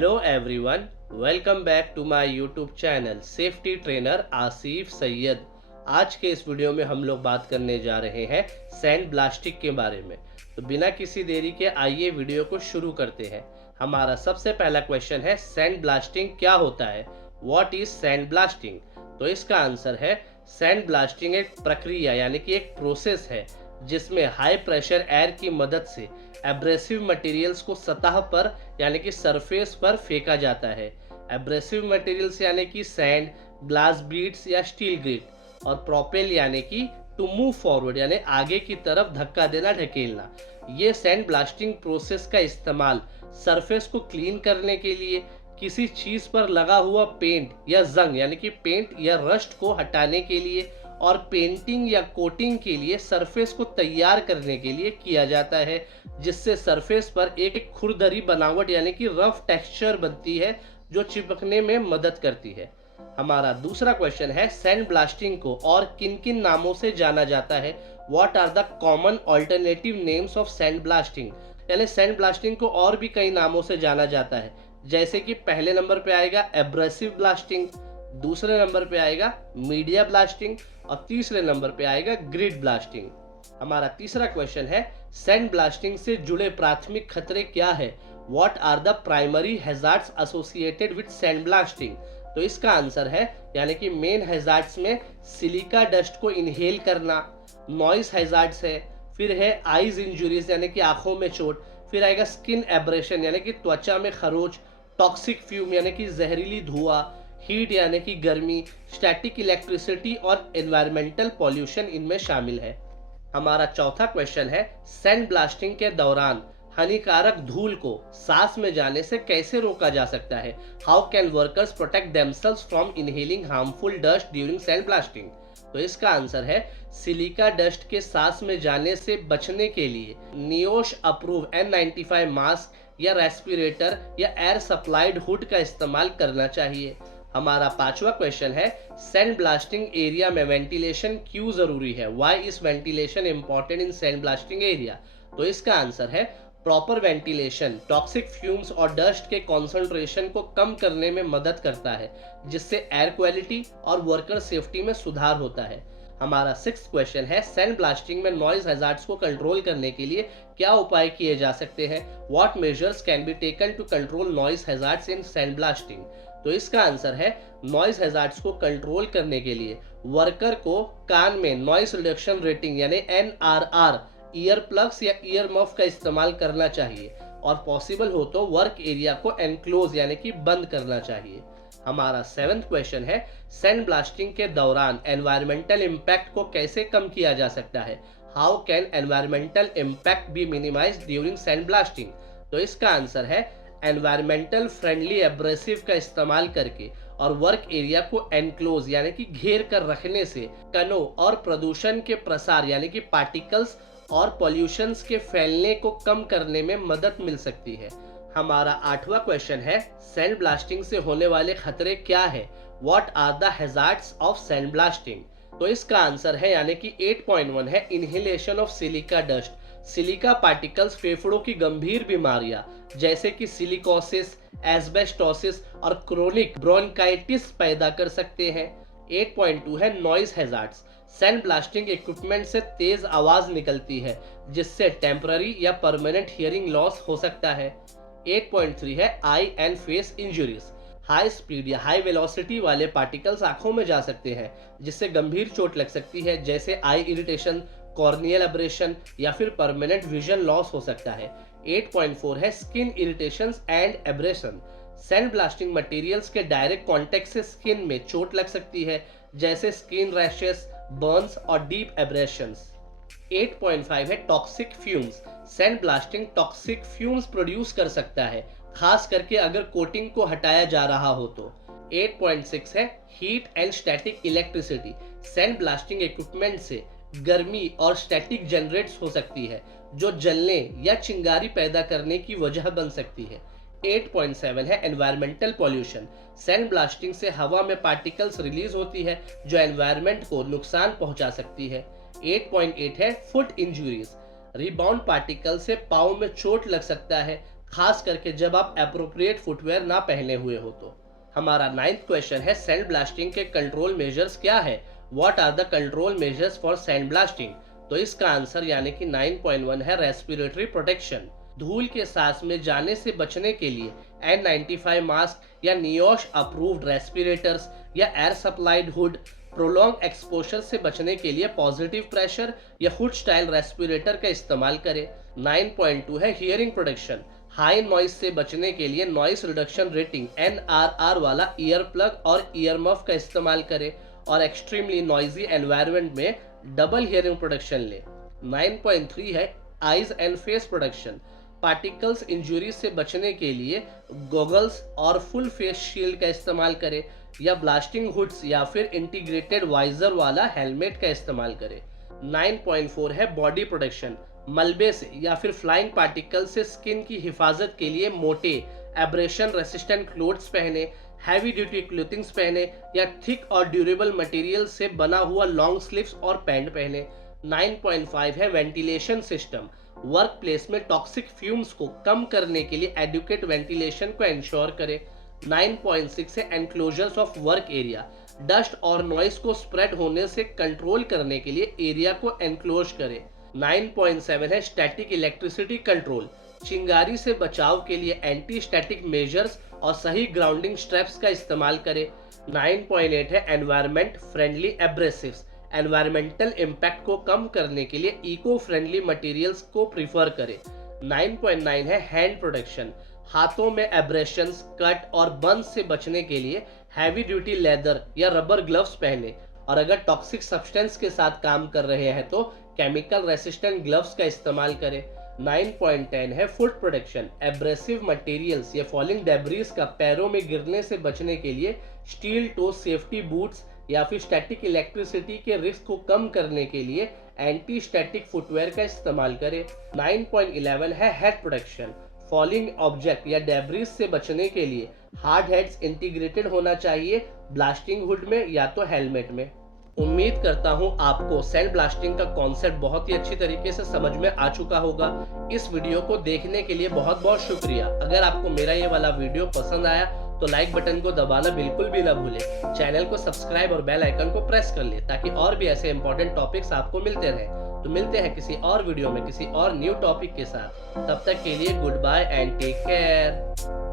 Hello everyone, welcome back to my YouTube channel safety trainer Asif Syed. आज के इस video में हम लोग बात करने जा रहे हैं सैंड ब्लास्टिंग के बारे में। तो बिना किसी देरी के आइए वीडियो को शुरू करते हैं। हमारा सबसे पहला क्वेश्चन है, सैंड ब्लास्टिंग क्या होता है? What is sand blasting? तो इसका आंसर है, सैंड ब्लास्टिंग एक प्रक्रिया यानी कि एक प्रोसेस है जिसमें हाई प्रेशर एयर की मदद से एब्रेसिव मटेरियल्स को सतह पर यानी कि सरफेस पर फेंका जाता है। एब्रेसिव मटेरियल्स यानी कि सैंड, ग्लास बीड्स या स्टील ग्रिट, और प्रोपेल यानी कि टू मूव फॉरवर्ड यानी आगे की तरफ धक्का देना, ढकेलना। ये सैंड ब्लास्टिंग प्रोसेस का इस्तेमाल सरफेस को क्लीन करने के लिए, किसी चीज पर लगा हुआ पेंट या जंग यानी कि पेंट या रस्ट को हटाने के लिए, और पेंटिंग या कोटिंग के लिए सरफेस को तैयार करने के लिए किया जाता है, जिससे सरफेस पर एक खुरदरी बनावट यानी कि रफ टेक्सचर बनती है जो चिपकने में मदद करती है। हमारा दूसरा क्वेश्चन है, सैंड ब्लास्टिंग को और किन किन नामों से जाना जाता है? What are the common alternative names of sand blasting? यानी सैंड ब्लास्टिंग को और भी कई नामों से जाना जाता है, जैसे कि पहले नंबर पे आएगा एब्रेसिव ब्लास्टिंग, दूसरे नंबर पे आएगा मीडिया ब्लास्टिंग, और तीसरे नंबर पे आएगा ग्रिड ब्लास्टिंग। हमारा तीसरा क्वेश्चन है, सैंड ब्लास्टिंग से जुड़े प्राथमिक खतरे क्या है? What are the primary hazards associated with sand blasting? तो इसका आंसर है, यानी कि मेन हैजार्ड्स में सिलिका डस्ट को इनहेल करना, नॉइस हैजार्ड्स है, फिर है आईज इंजुरीज यानी कि आंखों में चोट, फिर आएगा स्किन एब्रेशन यानी कि त्वचा में खरोच, टॉक्सिक फ्यूम यानी कि जहरीली धुआं, हीट यानी कि गर्मी, स्टैटिक इलेक्ट्रिसिटी और एनवायरमेंटल पॉल्यूशन इनमें शामिल है। हमारा चौथा क्वेश्चन है, सैंड ब्लास्टिंग के दौरान हानिकारक धूल को सांस में जाने से कैसे रोका जा सकता है? How can workers protect themselves from inhaling harmful dust during sand blasting? तो इसका आंसर है, सिलिका डस्ट के सांस में जाने से बचने के लिए नियोश अप्रूव N95 मास्क या रेस्पिरेटर या एयर सप्लाइड हुड का इस्तेमाल करना चाहिए। हमारा पांचवा क्वेश्चन है, सैंड ब्लास्टिंग एरिया में वेंटिलेशन क्यों जरूरी है? Why is ventilation important in sand blasting area? तो इसका आंसर है, प्रॉपर वेंटिलेशन टॉक्सिक फ्यूम्स और डस्ट के कॉन्सेंट्रेशन को कम करने में मदद करता है, जिससे एयर क्वालिटी और वर्कर सेफ्टी में सुधार होता है। हमारा सिक्स्थ क्वेश्चन है, सैंड ब्लास्टिंग में नॉइज हैजार्ड्स को कंट्रोल करने के लिए क्या उपाय किए जा सकते हैं? What measures can be taken to control noise hazards in sand blasting? तो इसका आंसर है, नॉइज हैजार्ड्स को कंट्रोल करने के लिए वर्कर को कान में नॉइज रिडक्शन रेटिंग यानी NRR, ईयर प्लग्स या ईयर मफ का इस्तेमाल करना चाहिए, और पॉसिबल हो तो वर्क एरिया को एनक्लोज यानी कि बंद करना चाहिए। हमारा सेवेंथ क्वेश्चन है, सैंड ब्लास्टिंग के दौरान एनवायरमेंटल इम्पैक्ट को कैसे कम किया जा सकता है? How can environmental impact be minimised during sand blasting? तो इसका आंसर है, एनवायरमेंटल फ्रेंडली एब्रेसिव का इस्तेमाल करके और वर्क एरिया को एनक्लोज यानी कि घेर कर रखने से कणों और प्रदूषण के प्रसार यानी कि पार्टिकल्स और पॉल्यूशंस के फैलने को कम करने में मदद मिल सकती है। हमारा आठवां क्वेश्चन है, सैंड ब्लास्टिंग से होने वाले खतरे क्या है? What are the hazards of sand blasting? तो इसका आंसर है, यानी कि 8.1 है, inhalation of silica dust. Silica particles फेफड़ों की गंभीर बीमारियां जैसे कि सिलिकोसिस, एस्बेस्टोसिस और क्रोनिक ब्रोंकाइटिस पैदा कर सकते हैं। 8.2 है, noise hazards. Sand blasting equipment से तेज आवाज निकलती है, जिससे टेम्पररी या परमानेंट हियरिंग लॉस हो सकता है। 8.3 है, eye and face injuries. High speed या हाई वेलोसिटी वाले पार्टिकल्स आंखों में जा सकते हैं, जिससे गंभीर चोट लग सकती है, जैसे आई इरिटेशन, कॉर्नियल एब्रेशन या फिर परमानेंट विजन लॉस हो सकता है। 8.4 है, skin irritations and abrasion. Sand blasting materials के डायरेक्ट कांटेक्ट से स्किन में चोट लग सकती है, जैसे स्किन रैशेस, बर्न्स और डीप एब्रेशंस। 8.5 है, toxic fumes. Sand blasting toxic fumes produce कर सकता है, खास करके अगर कोटिंग को हटाया जा रहा हो तो। 8.6 है, heat and static electricity. Sand blasting equipment से गर्मी और स्टैटिक जनरेट्स हो सकती है, जो जलने या चिंगारी पैदा करने की वजह बन सकती है। 8.7 है, एनवायरमेंटल पॉल्यूशन। सैंड ब्लास्टिंग से हवा में पार्टिकल्स रिलीज होती है, जो एनवायरमेंट को नुकसान पहुंचा सकती है। 8.8 है, फुट इंजुरीज। रिबाउंड पार्टिकल से पाँव में चोट लग सकता है, खास करके जब आप एप्रोप्रिएट फुटवेयर ना पहने हुए हो तो। हमारा 9th क्वेश्चन है सैंड ब्लास्टिंग के कंट्रोल मेजर्स क्या है? What are the control measures for sand blasting? तो इसका आंसर यानी कि 9.1 है रेस्पिरेटरी प्रोटेक्शन। धूल के सांस में जाने से बचने के लिए N95 मास्क या नियोश अप्रूव्ड रेस्पिरेटर्स या air supplied hood, prolong exposure से बचने के लिए पॉजिटिव प्रेशर या हुड स्टाइल रेस्पिरेटर का इस्तेमाल करें। 9.2 है हियरिंग प्रोटेक्शन। हाई नॉइस से बचने के लिए नॉइस रिडक्शन रेटिंग NRR वाला ईयर प्लग और ईयर मफ का इस्तेमाल करें और एक्सट्रीमली नॉइजी एनवायरनमेंट में डबल हियरिंग प्रोटेक्शन लें। 9.3 है eyes and face protection. Particles injury से बचने के लिए गॉगल्स और फुल फेस शील्ड का इस्तेमाल करें या ब्लास्टिंग हुड्स या फिर इंटीग्रेटेड वाइजर वाला हेलमेट का इस्तेमाल करें। 9.4 है बॉडी प्रोटेक्शन। मलबे से या फिर फ्लाइंग पार्टिकल से स्किन की हिफाजत के लिए मोटे एब्रेशन रेसिस्टेंट क्लोथ्स पहने, हैवी ड्यूटी क्लोथिंग्स पहने या थिक और ड्यूरेबल मटेरियल से बना हुआ लॉन्ग स्लीव्स और पैंट पहने। 9.5 है वेंटिलेशन सिस्टम। वर्क प्लेस में टॉक्सिक फ्यूम्स को कम करने के लिए एडुकेट वेंटिलेशन को इंश्योर करें। 9.6 है enclosures of work area. Dust और नॉइस को स्प्रेड होने से कंट्रोल करने के लिए एरिया को एनक्लोज करें। 9.7 है स्टैटिक इलेक्ट्रिसिटी कंट्रोल। चिंगारी से बचाव के लिए एंटी स्टैटिक मेजर्स और सही ग्राउंडिंग स्ट्रेप्स का इस्तेमाल करें। 9.8 है environment friendly abrasives. Environmental impact को कम करने के लिए इको फ्रेंडली मटेरियल्स को प्रीफर करें। 9.9 है हैंड प्रोटेक्शन। हाथों में एब्रेशंस, कट और बर्न से बचने के लिए हैवी ड्यूटी लेदर या रबर ग्लव्स पहने और अगर टॉक्सिक सब्सटेंस के साथ काम कर रहे हैं तो केमिकल रेसिस्टेंट ग्लव्स का इस्तेमाल करें। 9.10 है फुट प्रोटेक्शन। एब्रेसिव मटेरियल्स या फॉलिंग डेब्रीज का पैरों में गिरने से बचने के लिए स्टील टो सेफ्टी बूट्स या फिर स्टैटिक इलेक्ट्रिसिटी के रिस्क को कम करने के लिए एंटी स्टैटिक फुटवेयर का इस्तेमाल करें। 9.11 है हेड प्रोटेक्शन। फॉलिंग ऑब्जेक्ट या डेब्रीज से बचने के लिए हार्ड हेड्स इंटीग्रेटेड होना चाहिए ब्लास्टिंग हुड में या तो हेलमेट में। उम्मीद करता हूं आपको सैंड ब्लास्टिंग का कॉन्सेप्ट बहुत ही अच्छी तरीके से समझ में आ चुका होगा। इस वीडियो को देखने के लिए बहुत बहुत शुक्रिया। अगर आपको मेरा ये वाला वीडियो पसंद आया तो लाइक बटन को दबाना बिल्कुल भी ना भूलें। चैनल को सब्सक्राइब और बेल आइकन को प्रेस कर ले ताकि और भी ऐसे इंपॉर्टेंट टॉपिक्स आपको मिलते रहें। तो मिलते हैं किसी और वीडियो में किसी और न्यू टॉपिक के साथ। तब तक के लिए goodbye and take care.